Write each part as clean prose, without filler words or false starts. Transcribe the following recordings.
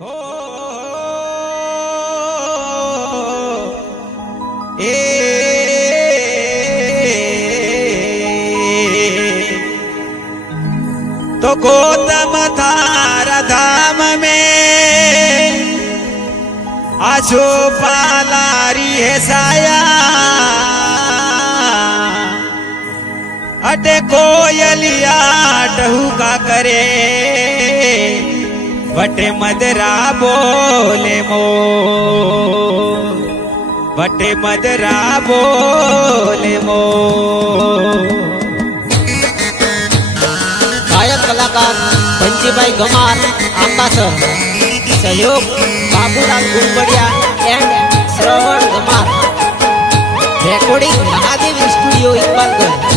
हो ए तो गौतम थारा धाम में आशो पालारी है साया अटे कोयलिया टहुका करे वटे मदरा बोले मो वटे मदरा बोले मो। गायक कलाकार पंचीभाई गमार आंबासर, सहयोग Babulal Gulbadiya and Shravan Gamar, recording Mahadev studio Iqbalganj.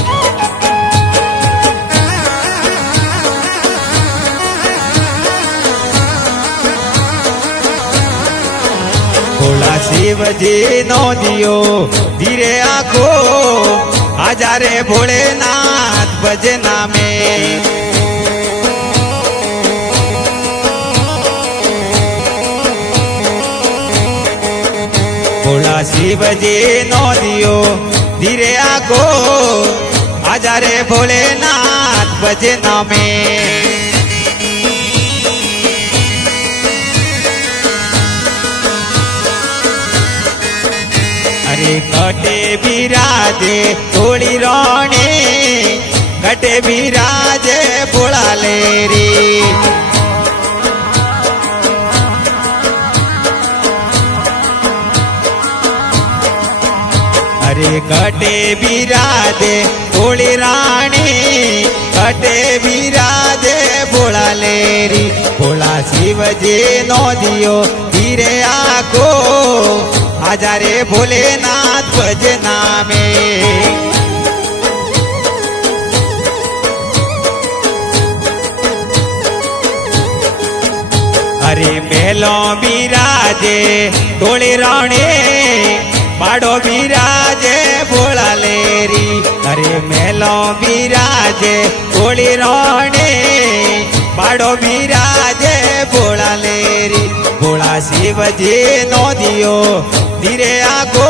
Bhola Shiv ji नो दियो धीरे आखो आजा रे भोलेनाथ भजना में। भोला शिव जी नो दियो धीरे आखो आजा रे भोलेनाथ भजना में। अरे कटे बिराजे थोड़ी रोने कटे बिराजे बोला ले रे। अरे कटे बिराजे थोड़ी रानी कटे बिराजे बोला ले री। बोला शिव जी नो दियो धीरे आको आजा रे भोलेनाथ भजना में। अरे मेलो बिराजे तोड़े राणे बाड़ो बिराजे बोला लेरी। अरे मेलो बिराजे तोड़े राणे बाड़ो बिराजे बोला लेरी। बोला शिव जी नो दियो धीरे आगो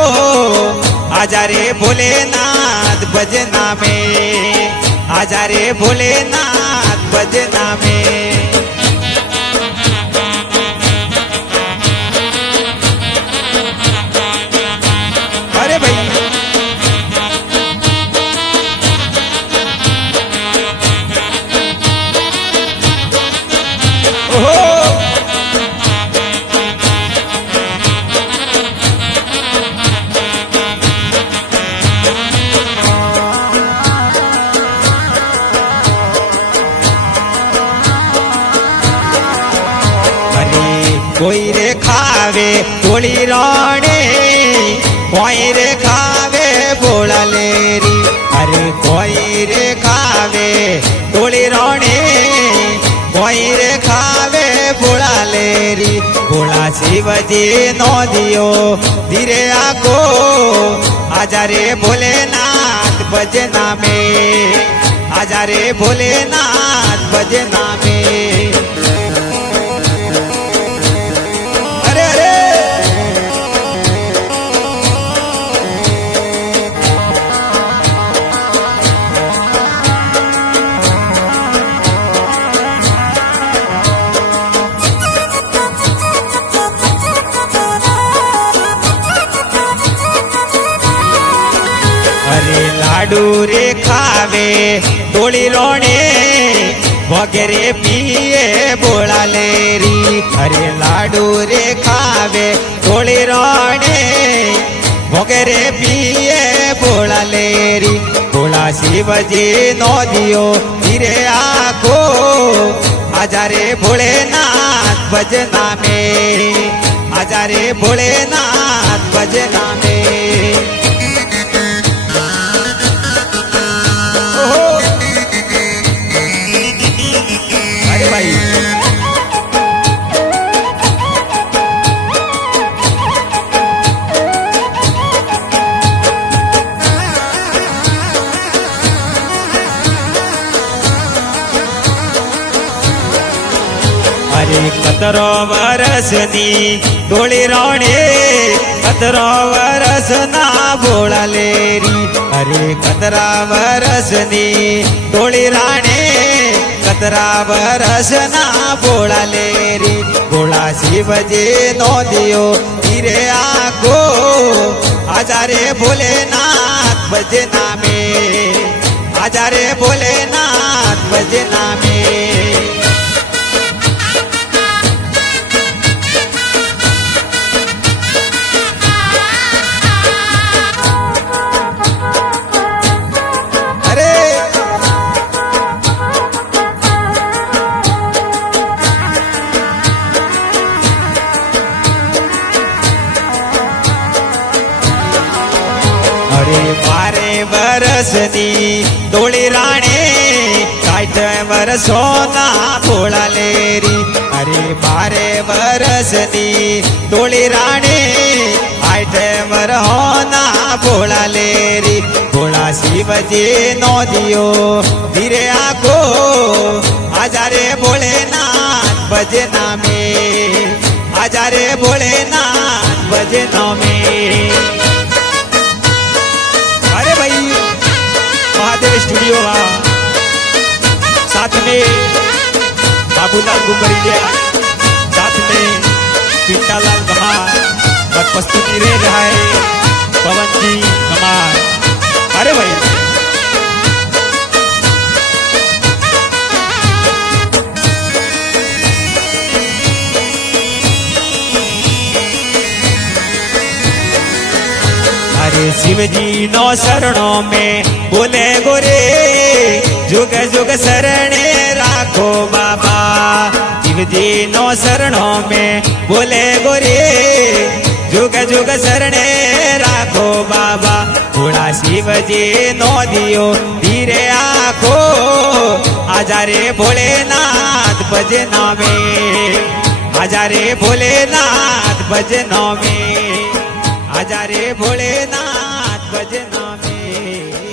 आजा रे भोलेनाथ भजना में। आजा रे भोलेनाथ भजना में। अरे भाई ओहो कोई रे खावे थोड़ी रोने कोई रे खावे बोला लेरी। अरे कोई रे खावे थोड़ी रोने कोई रे खावे बोला लेरी। बोला शिव जी नो दियो धीरे आको आजा रे भोलेनाथ भजना में। आजा रे भोलेनाथ भजना में। अरे लाडू रे खावे डोली रोने वगैरह पिए बोला लेरी। अरे लाडू रे खावे डोली रोने वगैरह पिए बोला लेरी। बोला शिव जी नो दियो धीरे आको आजा रे भोलेनाथ भजना में। आजा रे भोलेनाथ भजना में। अरे भाई 17 વર્ષની ધોળી રાણે 17 વર્ષના ભોળા લેરી અરે 17 વર્ષની ધોળી રાણે 17 વર્ષના ભોળા લેરી ભોળા શિવજી નો દિયો ધીરે આખો આજારે ભોલેનાથ ભજે નામે આજારે ભોલેનાથ ભજે નામે અરે 12 વર્ષની ધોળી રાણે 60 વર્ષોના ભોળા લેરી અરે 12 વર્ષની ધોળી રાણે 60 વર્ષોના ભોળા લેરી ભોળા શિવજી નો દિયો ધીરે આખો આજારે ભોલેનાથ ભજે નામે આજારે ભોલેનાથ ભજે નામે महादेव स्टूडियो साथ में बाबूलाल गुंबरिया साथ में पिंटालाल गमार और प्रस्तुति ले रहा है पवन जी गमार अरे भाई अरे शिवजी नो शरणों में बोले गोरे जुग जुग शरणे राखो बाबा शिवजी नो शरणों में बोले गोरे जुग जुग शरणे राखो बाबा भोला शिवजी नो दियो धीरे आखो आजारे भोलेनाथ भजे नामे आजारे भोलेनाथ भजे नामे आजारे भोलेनाथ भजे नामे